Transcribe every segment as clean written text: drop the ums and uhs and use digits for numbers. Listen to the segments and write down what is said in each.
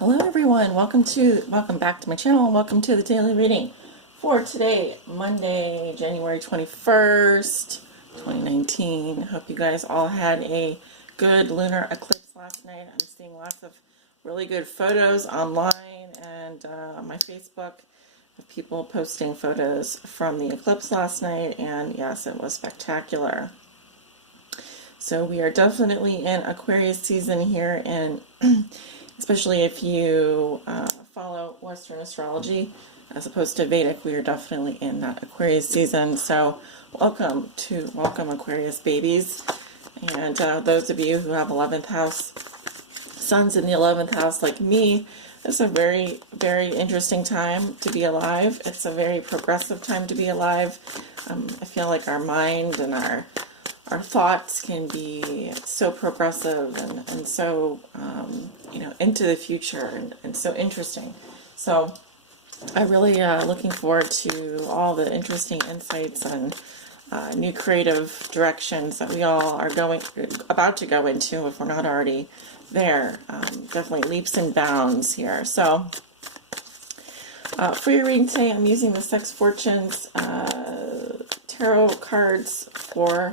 Hello everyone, welcome back to my channel, and welcome to the daily reading for today, Monday, January 21st, 2019. Hope you guys all had a good lunar eclipse last night. I'm seeing lots of really good photos online and on my Facebook of people posting photos from the eclipse last night, and yes, it was spectacular. So we are definitely in Aquarius season here, and especially if you follow Western astrology as opposed to Vedic, we are definitely in that Aquarius season. So welcome Aquarius babies, and those of you who have 11th house suns in the 11th house like me, it's a very, very interesting time to be alive. It's a very progressive time to be alive. I feel like our mind and our thoughts can be so progressive and so into the future, and so interesting. So I really looking forward to all the interesting insights and new creative directions that we all are about to go into, if we're not already there. Definitely leaps and bounds here. So for your reading today, I'm using the Sex Fortunes tarot cards for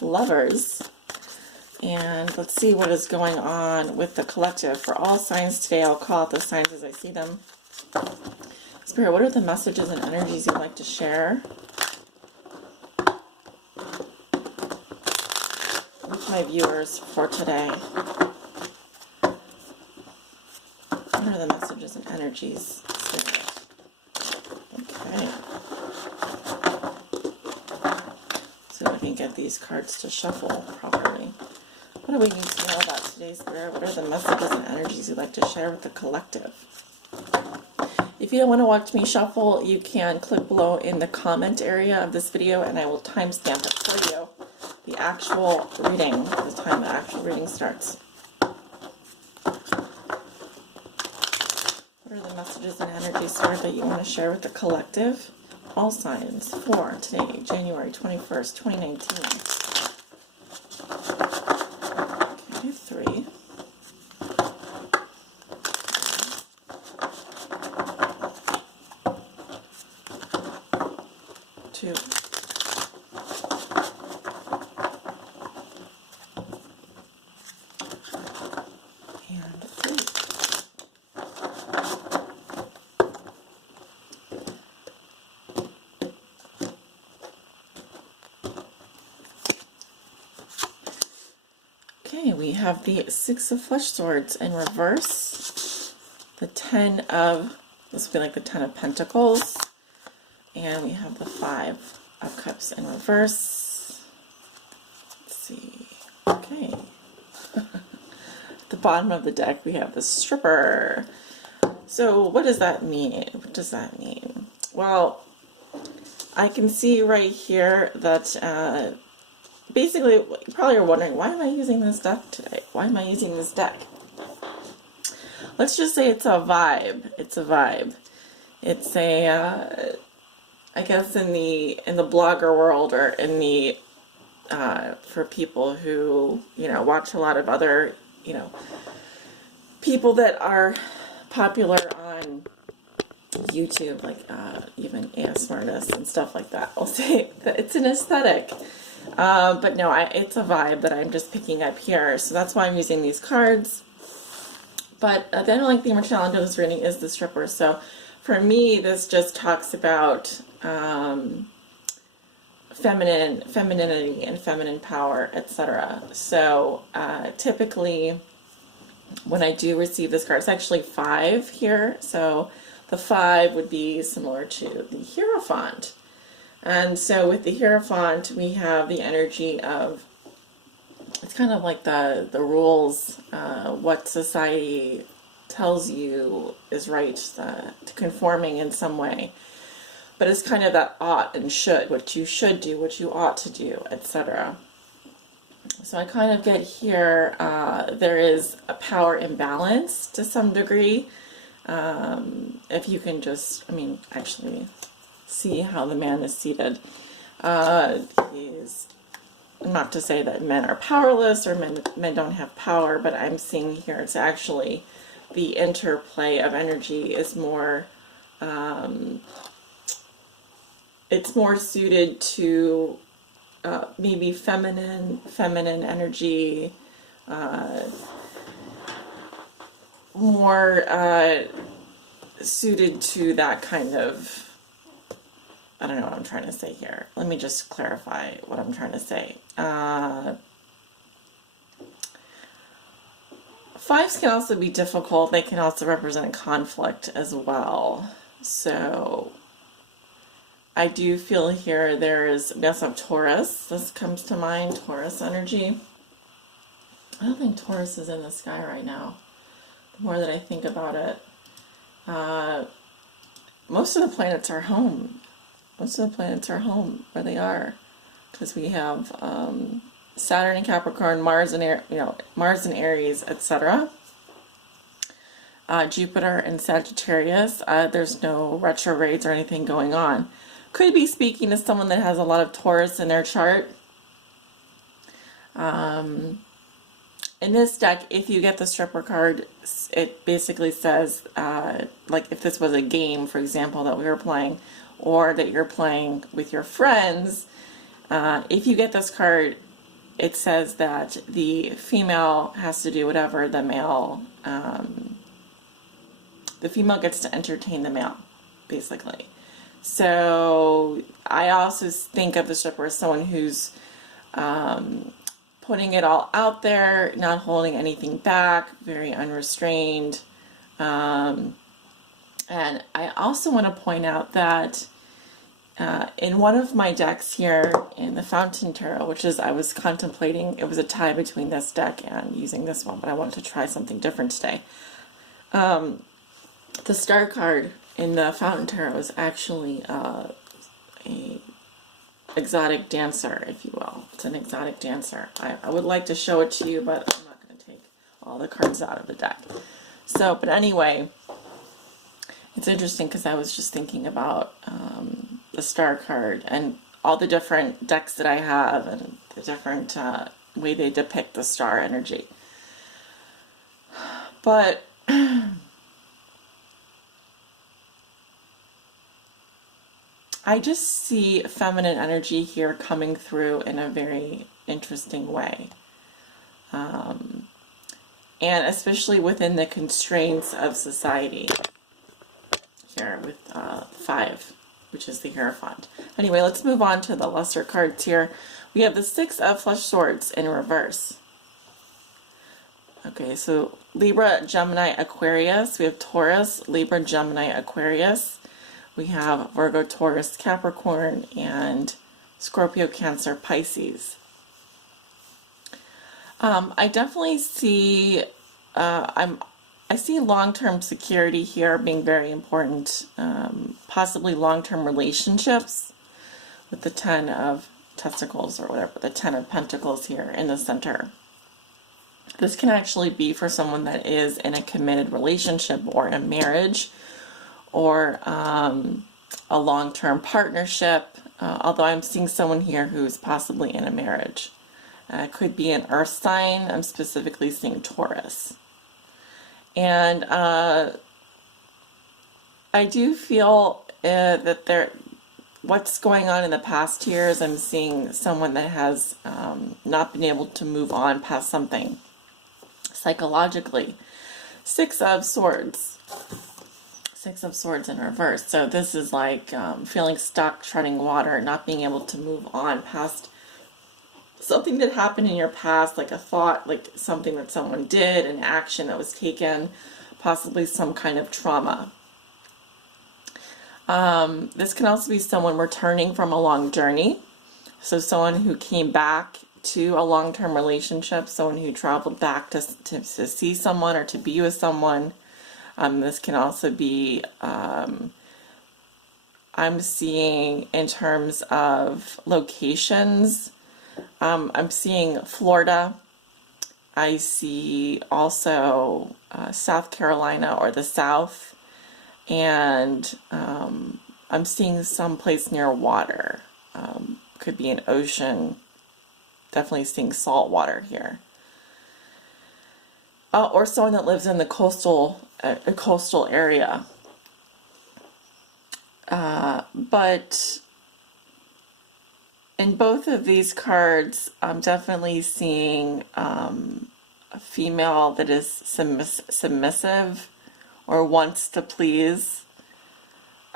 lovers, and let's see what is going on with the collective for all signs today. I'll call out the signs as I see them. Spirit, what are the messages and energies you'd like to share with my viewers for today? What are the messages and energies, Spirit? Okay, so I can get these cards to shuffle properly. What do we need to know about today's Spirit? What are the messages and energies you'd like to share with the collective? If you don't want to watch me shuffle, you can click below in the comment area of this video, and I will timestamp it for you. The actual reading, the time the actual reading starts. What are the messages and energies, Spirit, that you want to share with the collective? All signs for today, January 21st, 2019. Okay, 3. 2. And 3. Okay, we have the Six of Flesh Swords in reverse, the this will be like the 10 of Pentacles, and we have the 5 of Cups in reverse. Let's see. Okay. At the bottom of the deck, we have the Stripper. So what does that mean? What does that mean? Well, I can see right here that basically, you probably are wondering, why am I using this deck today? Why am I using this deck? Let's just say it's a vibe. It's a vibe. It's a, I guess in the blogger world, or in the, for people who, watch a lot of other, people that are popular on YouTube, like even ASMR artists and stuff like that. I'll say that it's an aesthetic. But no, it's a vibe that I'm just picking up here. So that's why I'm using these cards. But the underlying theme or challenge of this reading is the Stripper. So for me, this just talks about femininity and feminine power, etc. So typically, when I do receive this card, it's actually 5 here. So the 5 would be similar to the Hierophant. And so with the Hierophant, we have the energy of, it's kind of like the rules, what society tells you is right, to conforming in some way. But it's kind of that ought and should, what you should do, what you ought to do, etc. So I kind of get here, there is a power imbalance to some degree. If you can just, actually see how the man is seated. He's, not to say that men are powerless or men don't have power, but I'm seeing here it's actually the interplay of energy is more, it's more suited to maybe feminine energy, more suited to that kind of, I don't know what I'm trying to say here. Let me just clarify what I'm trying to say. Fives can also be difficult. They can also represent conflict as well. So I do feel here we also have Taurus. This comes to mind, Taurus energy. I don't think Taurus is in the sky right now. The more that I think about it, most of the planets are home. Most of the planets are home where they are, because we have Saturn in Capricorn, Mars in Aries, etc. Jupiter in Sagittarius. There's no retrogrades or anything going on. Could be speaking to someone that has a lot of Taurus in their chart. In this deck, if you get the Stripper card, it basically says, like if this was a game, for example, that we were playing, or that you're playing with your friends, if you get this card, it says that the female has to do whatever the male, the female gets to entertain the male, basically. So I also think of the Stripper as someone who's putting it all out there, not holding anything back, very unrestrained. And I also want to point out that in one of my decks here in the Fountain Tarot, which is, I was contemplating, it was a tie between this deck and using this one, but I wanted to try something different today. The Star card in the Fountain Tarot is actually a exotic dancer, if you will. It's an exotic dancer. I would like to show it to you, but I'm not going to take all the cards out of the deck. So, but anyway, it's interesting because I was just thinking about the Star card and all the different decks that I have and the different way they depict the star energy. But I just see feminine energy here coming through in a very interesting way. And especially within the constraints of society here with 5, which is the Hierophant. Anyway, let's move on to the lesser cards here. We have the 6 of Flush Swords in reverse. Okay, so Libra, Gemini, Aquarius. We have Taurus, Libra, Gemini, Aquarius. We have Virgo, Taurus, Capricorn, and Scorpio, Cancer, Pisces. I definitely see, I see long-term security here being very important, possibly long-term relationships with the 10 of Testicles or whatever, the 10 of Pentacles here in the center. This can actually be for someone that is in a committed relationship or a marriage, or a long-term partnership, although I'm seeing someone here who's possibly in a marriage. It could be an earth sign. I'm specifically seeing Taurus. And I do feel that what's going on in the past here is I'm seeing someone that has not been able to move on past something psychologically. 6 of Swords. 6 of Swords in reverse. So this is like feeling stuck, treading water, not being able to move on past something that happened in your past, like a thought, like something that someone did, an action that was taken, possibly some kind of trauma. This can also be someone returning from a long journey. So someone who came back to a long-term relationship, someone who traveled back to see someone or to be with someone. This can also be, I'm seeing in terms of locations, I'm seeing Florida. I see also South Carolina or the South, and I'm seeing someplace near water. Could be an ocean. Definitely seeing salt water here. or someone that lives in the a coastal area. But in both of these cards, I'm definitely seeing a female that is submissive or wants to please,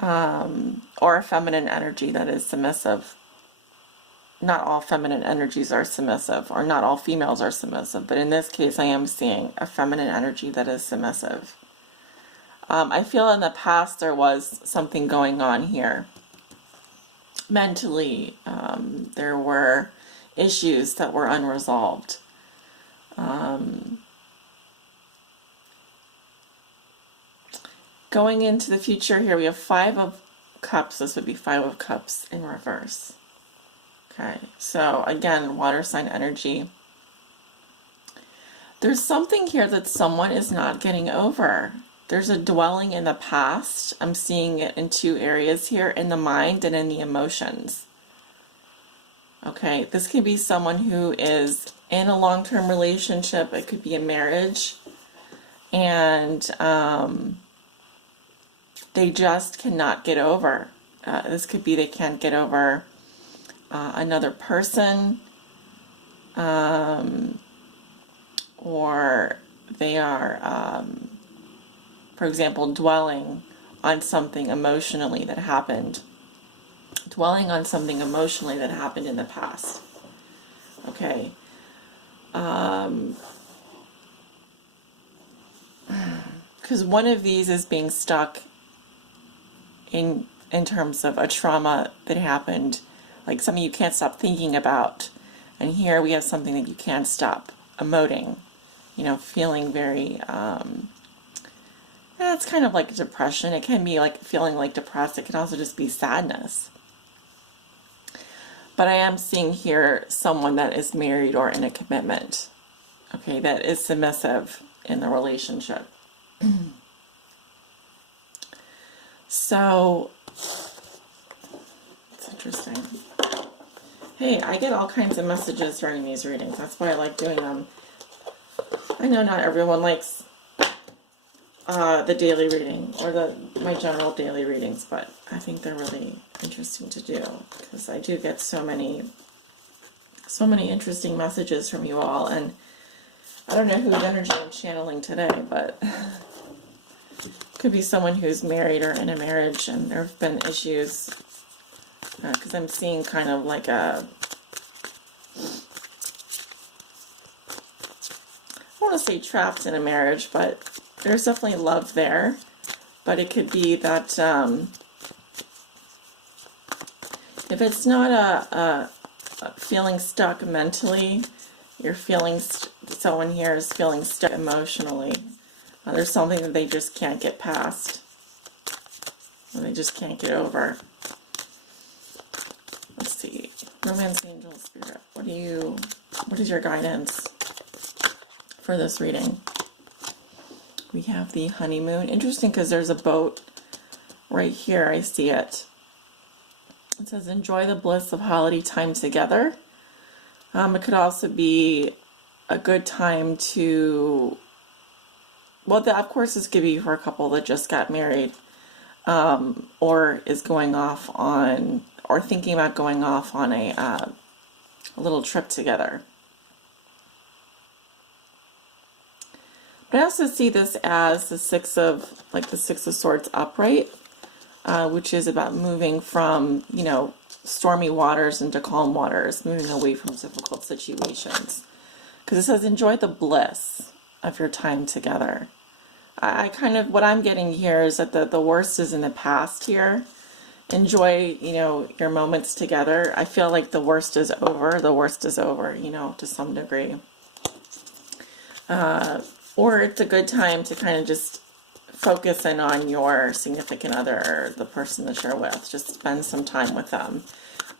or a feminine energy that is submissive. Not all feminine energies are submissive, or not all females are submissive, but in this case, I am seeing a feminine energy that is submissive. I feel in the past there was something going on here. Mentally, there were issues that were unresolved. Going into the future here, we have Five of Cups. This would be Five of Cups in reverse. Okay, so again, water sign energy. There's something here that someone is not getting over. There's a dwelling in the past. I'm seeing it in two areas here, in the mind and in the emotions. Okay, this could be someone who is in a long-term relationship. It could be a marriage. And they just cannot get over. This could be they can't get over another person, or they are, for example, dwelling on something emotionally that happened. Dwelling on something emotionally that happened in the past. Okay. Because one of these is being stuck in terms of a trauma that happened, like something you can't stop thinking about. And here we have something that you can't stop emoting, feeling very, it's kind of like depression. It can be like feeling like depressed. It can also just be sadness. But I am seeing here someone that is married or in a commitment, okay, that is submissive in the relationship. So, it's interesting. Hey, I get all kinds of messages during these readings. That's why I like doing them. I know not everyone likes the daily reading or my general daily readings, but I think they're really interesting to do because I do get so many interesting messages from you all, and I don't know whose energy I'm channeling today, but it could be someone who's married or in a marriage and there have been issues, because I'm seeing kind of like I don't want to say trapped in a marriage, but there's definitely love there. But it could be that if it's not a feeling stuck mentally, you're feeling, someone here is feeling stuck emotionally. There's something that they just can't get past. Or they just can't get over. Let's see. Romance, angel, spirit. What is your guidance for this reading? We have the honeymoon. Interesting because there's a boat right here. I see it. It says, enjoy the bliss of holiday time together. It could also be a good time to, well, of course this could be for a couple that just got married, or is going off on, or thinking about going off on a little trip together. But I also see this as the Six of Swords upright, which is about moving from, stormy waters into calm waters, moving away from difficult situations. Because it says, enjoy the bliss of your time together. I kind of, what I'm getting here is that the worst is in the past here. Enjoy, your moments together. I feel like the worst is over. The worst is over, to some degree. Or it's a good time to kind of just focus in on your significant other, or the person that you're with. Just spend some time with them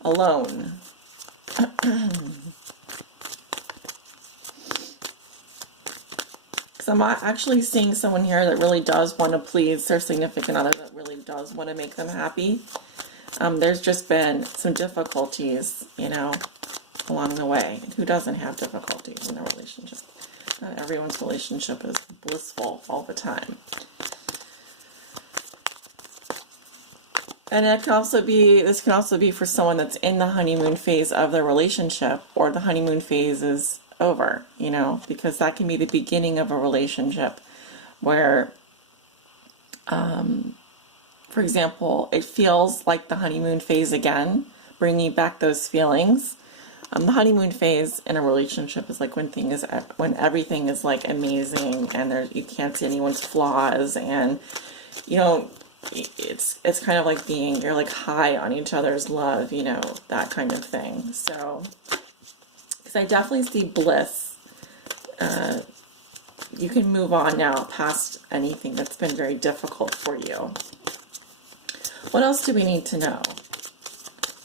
alone. Because I'm actually seeing someone here that really does want to please their significant other, that really does want to make them happy. There's just been some difficulties, along the way. Who doesn't have difficulties in a relationship? Not everyone's relationship is blissful all the time. And this can also be for someone that's in the honeymoon phase of their relationship, or the honeymoon phase is over, you know, because that can be the beginning of a relationship where, for example, it feels like the honeymoon phase again, bringing back those feelings. The honeymoon phase in a relationship is like when everything is like amazing and you can't see anyone's flaws, and you know, it's kind of like you're like high on each other's love, you know, that kind of thing. So, because I definitely see bliss. You can move on now past anything that's been very difficult for you. What else do we need to know?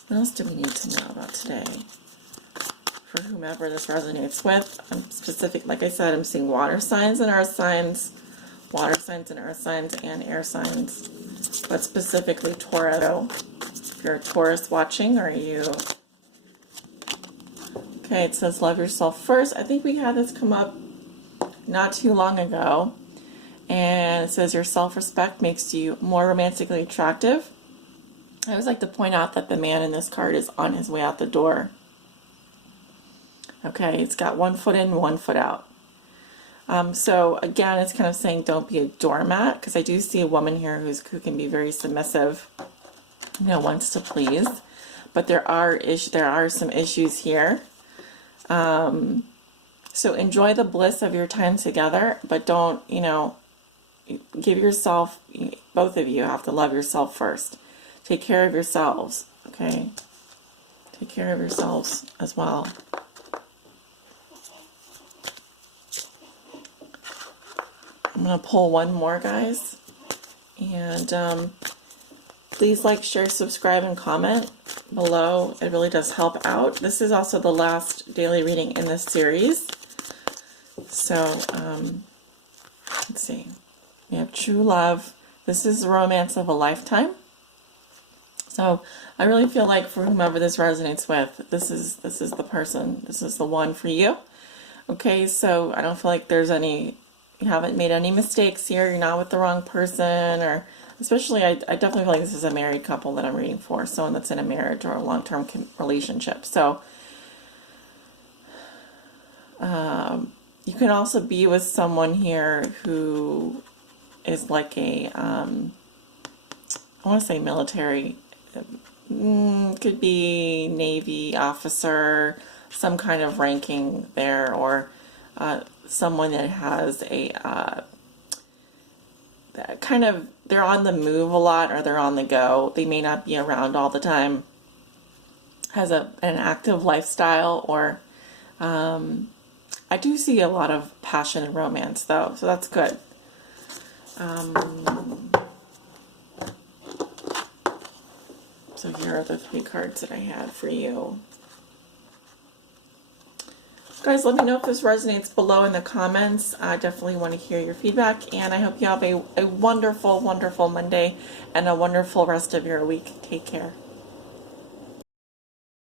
What else do we need to know about today? For whomever this resonates with, like I said, I'm seeing water signs and earth signs, and air signs, but specifically Tauro. If you're a Taurus watching, or you... Okay, it says love yourself first. I think we had this come up not too long ago, and it says your self-respect makes you more romantically attractive. I always like to point out that the man in this card is on his way out the door. Okay, it's got 1 foot in, 1 foot out. So again, it's kind of saying don't be a doormat, because I do see a woman here who can be very submissive, you know, wants to please, but there are some issues here. So enjoy the bliss of your time together, but don't, you know, give yourself, both of you have to love yourself first. Take care of yourselves, okay? Take care of yourselves as well. I'm going to pull one more, guys. And please like, share, subscribe, and comment below. It really does help out. This is also the last daily reading in this series. So, let's see. We have true love. This is the romance of a lifetime. So I really feel like for whomever this resonates with, this is the person. This is the one for you. Okay, so I don't feel like you haven't made any mistakes here. You're not with the wrong person, or especially I definitely feel like this is a married couple that I'm reading for, someone that's in a marriage or a long-term relationship. So you can also be with someone here who is like I want to say military, could be Navy officer, some kind of ranking there, or someone that has a kind of, they're on the move a lot, or they're on the go. They may not be around all the time. Has an active lifestyle, or I do see a lot of passion and romance though, so that's good. So here are the 3 cards that I had for you. Guys, let me know if this resonates below in the comments. I definitely want to hear your feedback, and I hope you have a wonderful, wonderful Monday and a wonderful rest of your week. Take care.